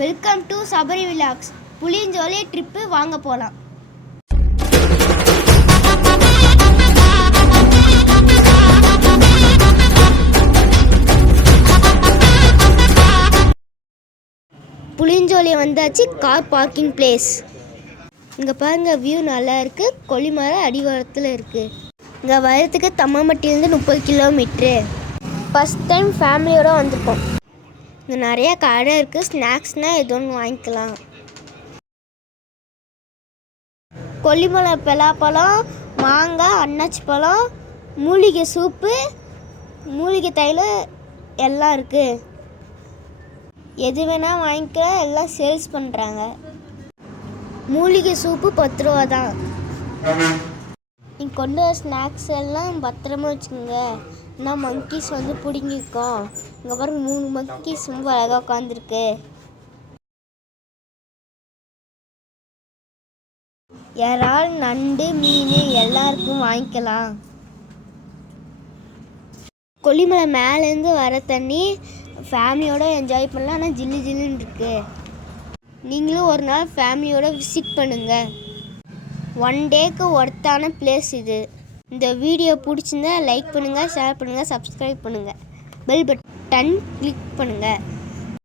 Welcome to Sabari vlogs. Puliyancholai trip வாங்க போகலாம். புளியஞ்சோலை வந்தாச்சு. Car parking place. இங்கே பாருங்க, வியூ நல்லா இருக்குது. கொல்லிமலை அடிவாரத்தில் இருக்குது. இங்கே வரத்துக்கு தம்மாம்பட்டியிலேருந்து 30 கிலோமீட்ரு. ஃபஸ்ட் டைம் ஃபேமிலியோடு வந்திருக்கோம். இங்கே நிறையா கடை இருக்குது. ஸ்நாக்ஸ்னால் எது ஒன்று வாங்கிக்கலாம். கொல்லிமலை பலாப்பழம், மாங்காய், அன்னாச்சி பழம், மூலிகை சூப்பு, மூலிகை தைலம் எல்லாம் இருக்குது. எது வேணால் வாங்கிக்கலாம். எல்லாம் சேல்ஸ் பண்ணுறாங்க. மூலிகை சூப்பு 10 ரூபா தான். நீங்கள் கொண்டு வர ஸ்நாக்ஸ் எல்லாம் பத்திரமா வச்சுக்கோங்க. இன்னும் மங்கீஸ் வந்து பிடுங்கிருக்கோம். இங்கே பாருங்க, 3 மங்கீஸ் ரொம்ப அழகாக உட்காந்துருக்கு. இறால், நண்டு, மீன் எல்லாருக்கும் வாங்கிக்கலாம். கொல்லிமலை மேலேருந்து வர தண்ணி ஃபேமிலியோடு என்ஜாய் பண்ணலாம். ஆனால் ஜில்லு ஜில்லுன்னு இருக்குது. நீங்களும் ஒரு நாள் ஃபேமிலியோடு விசிட் பண்ணுங்கள். 1 டேக்கு ஒர்த்தான பிளேஸ் இது. இந்த வீடியோ பிடிச்சிருந்தா லைக் பண்ணுங்கள், ஷேர் பண்ணுங்கள், சப்ஸ்கிரைப் பண்ணுங்கள், பெல் பட்டன் கிளிக் பண்ணுங்கள்.